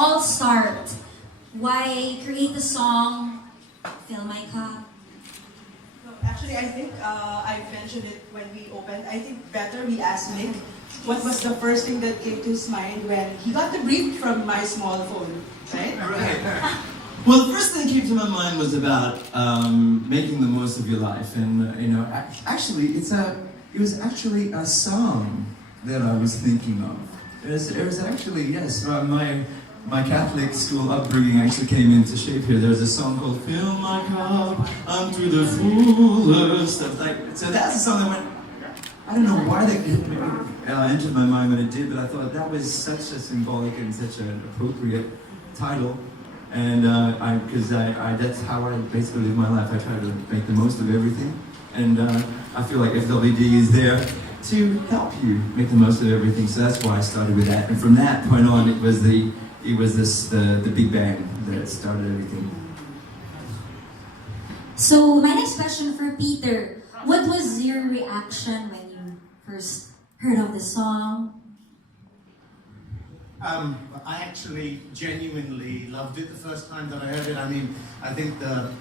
all start? Why create a song, Fill My Cup? No, actually, I think I mentioned it when we opened. I think better we ask Mig what was the first thing that came to his mind when he got the brief from My Small Phone, right? Right. Well, the first thing that came to my mind was about making the most of your life, and actually, it was actually a song that I was thinking of. It was actually, yes, my Catholic school upbringing actually came into shape here. There's a song called "Fill My Cup Unto the Fullest." So that's a song that went. I don't know why that entered my mind when it did, but I thought that was such a symbolic and such an appropriate title. And because that's how I basically live my life. I try to make the most of everything, and I feel like FWD is there to help you make the most of everything. So that's why I started with that. And from that point on, it was the big bang that started everything. So my next question for Peter: what was your reaction when you first heard of the song? I actually genuinely loved it the first time that I heard it. I mean, I think that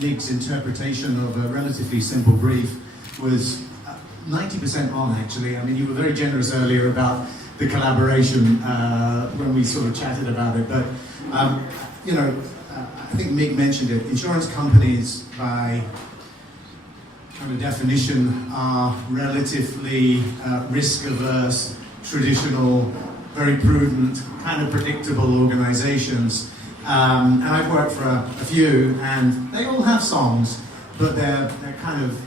Mig's interpretation of a relatively simple brief was 90% on, actually. I mean, you were very generous earlier about the collaboration when we sort of chatted about it. But, I think Mig mentioned it. Insurance companies, by kind of definition, are relatively risk-averse, traditional, very prudent, kind of predictable organizations. And I've worked for a few, and they all have songs, but they're kind of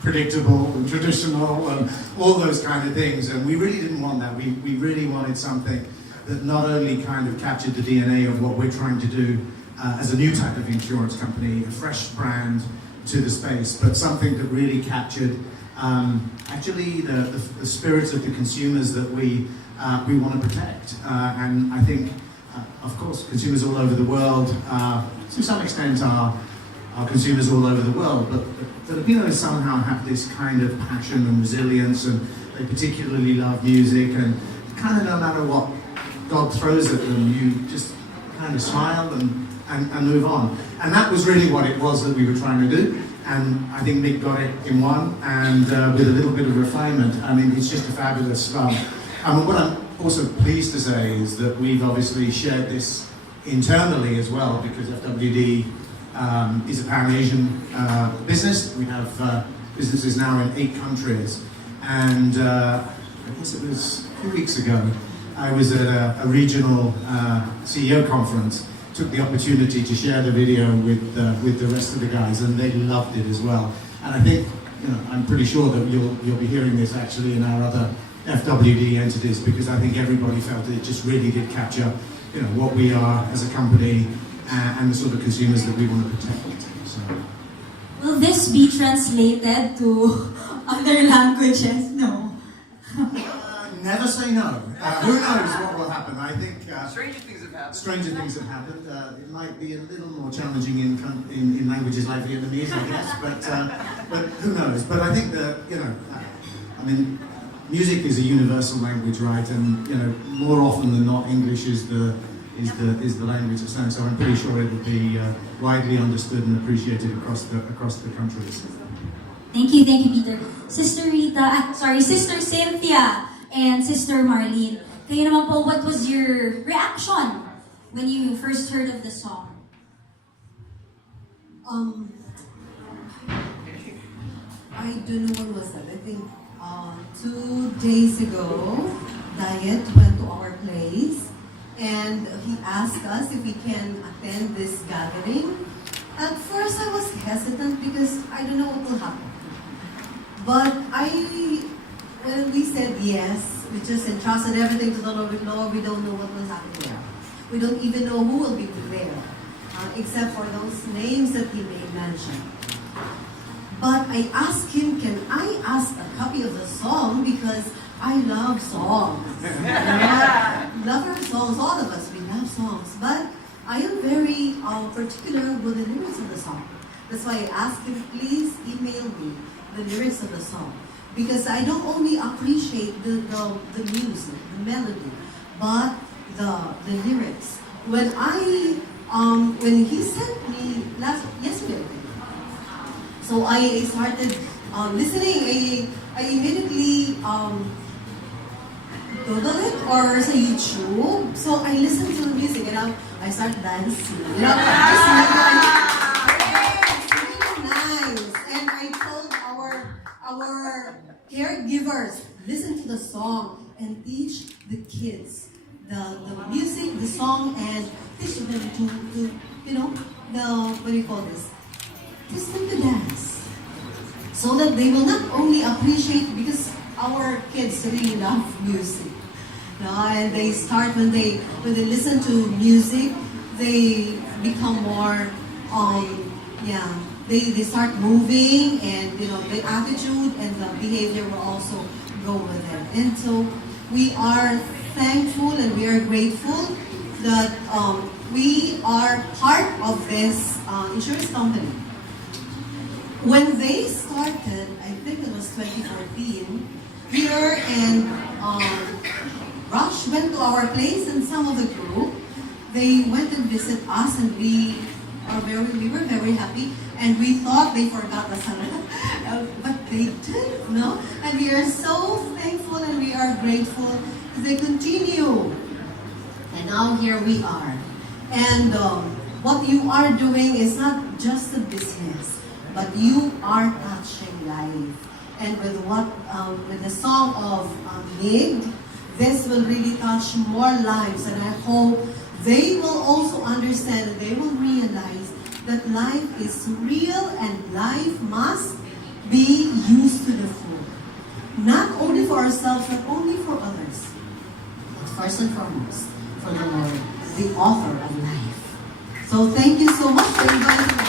predictable and traditional and all those kind of things. And we really didn't want that. We really wanted something that not only kind of captured the DNA of what we're trying to do as a new type of insurance company, a fresh brand to the space, but something that really captured actually the spirits of the consumers that we want to protect. And I think, of course, consumers all over the world, to some extent, are consumers all over the world, but Filipinos somehow have this kind of passion and resilience, and they particularly love music, and kind of no matter what God throws at them, you just kind of smile and move on. And that was really what it was that we were trying to do. And I think Mig got it in one, and with a little bit of refinement. I mean, it's just a fabulous song. What I'm also pleased to say is that we've obviously shared this internally as well, because FWD is a Pan-Asian business. We have businesses now in 8 countries. And I guess it was a few weeks ago, I was at a regional CEO conference, took the opportunity to share the video with the rest of the guys, and they loved it as well. And I think, I'm pretty sure that you'll be hearing this actually in our other FWD entities, because I think everybody felt it just really did capture, what we are as a company and the sort of consumers that we want to protect. So. Will this be translated to other languages? No. Never say no. Who knows what will happen? I think Stranger things have happened. Stranger things have happened. It might be a little more challenging in languages like Vietnamese, I guess, but who knows? But I think that music is a universal language, right? And more often than not, English is the language of sound. So I'm pretty sure it will be widely understood and appreciated across the countries. Thank you, Peter. Sister Cynthia and Sister Marlene. Kayo naman po, what was your reaction when you first heard of the song? I don't know when was that. I think 2 days ago, Diet went to our place and he asked us if we can attend this gathering. At first I was hesitant because I don't know what will happen. But when we said yes, we just entrusted everything to the Lord. We don't know what will happen there. We don't even know who will be there, except for those names that he may mention. But I asked him, can I ask a copy of the song? Because I love songs. Love our songs, all of us, we love songs. But I am very particular with the lyrics of the song. That's why I asked him, please email me the lyrics of the song. Because I don't only appreciate the music, the melody, but the lyrics. When he sent me yesterday, so I started listening. I immediately Google it or sa YouTube. So I listened to the music and I started dancing. You know, just it's really nice. And I told our caregivers, listen to the song and teach the kids the music, the song, and teach them to you know, what do you call this? Teach them to dance. So that they will not only appreciate, because our kids really love music. And they start when they listen to music, they become more they start moving, and you know, the attitude and the behavior will also go with it. And so we are thankful and we are grateful that we are part of this insurance company. When they started, I think it was 2014, Peter and Rush went to our place, and some of the group, they went and visit us, and we were very happy, and we thought they forgot us, but they didn't, no? And we are so thankful and we are grateful. They continue, and now here we are. And what you are doing is not just a business, but you are touching life. And with the song of Mig, this will really touch more lives, and I hope they will also understand and they will realize that life is real and life must be used to the full. Not only for ourselves, not only for others, but first and foremost for the Lord, the author of life. So thank you so much for inviting us.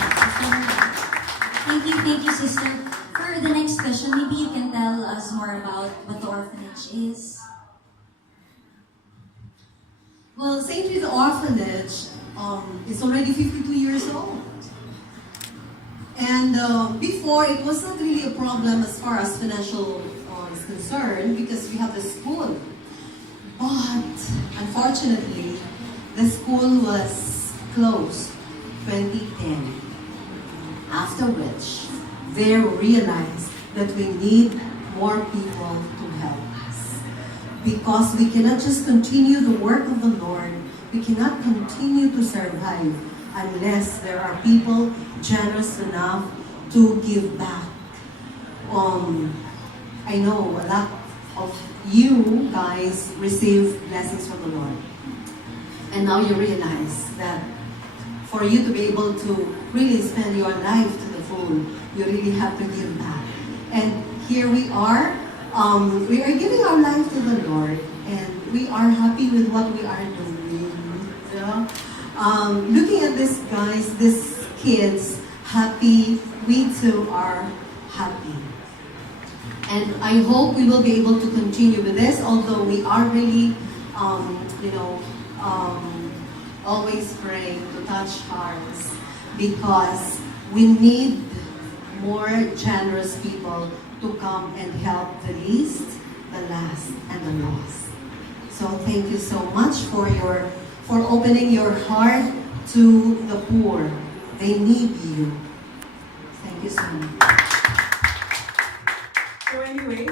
Thank you, sister. For the next question, maybe you can tell us more about what the orphanage is. Well, St. Rita Orphanage is already 52 years old. And before, it was not really a problem as far as financial is concerned, because we have the school. But unfortunately, the school was closed 2010. After which, they realized that we need more people to help us. Because we cannot just continue the work of the Lord, we cannot continue to survive unless there are people generous enough to give back. I know a lot of you guys receive blessings from the Lord. And now you realize that for you to be able to really spend your life to the full, you really have to give back. And here we are giving our life to the Lord, and we are happy with what we are doing. So, looking at this guys, these kids, happy, we too are happy. And I hope we will be able to continue with this, although we are really, always praying to touch hearts, because we need more generous people to come and help the least, the last, and the lost. So thank you so much for opening your heart to the poor. They need you. Thank you so much. So anyway,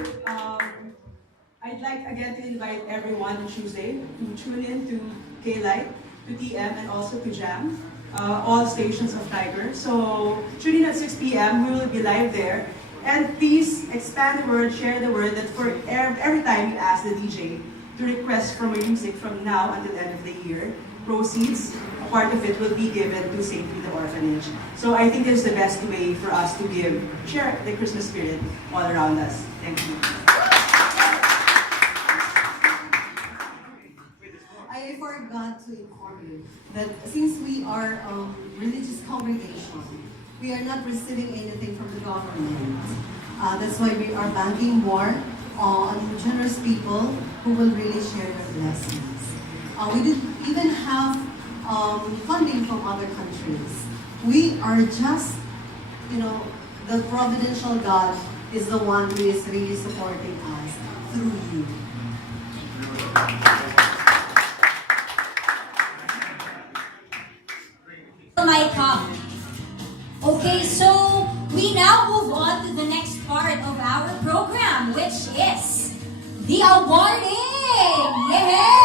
I'd like again to invite everyone on Tuesday to tune in to K-Light, to TM, and also to Jam, all stations of Tiger. So tune in at 6 p.m. We will be live there. And please expand the word, share the word, that for every time you ask the DJ to request from your music from now until the end of the year, proceeds, a part of it will be given to St. Rita Orphanage. So I think this is the best way for us to share the Christmas spirit all around us. Thank you. I forgot to inform you that since we are a religious congregation, we are not receiving anything from the government. That's why we are banking more on generous people who will really share their blessings. We didn't even have funding from other countries. We are just, the providential God is the one who is really supporting us through you. mic up. Okay, so we now move on to the next part of our program, which is the awarding! Yay!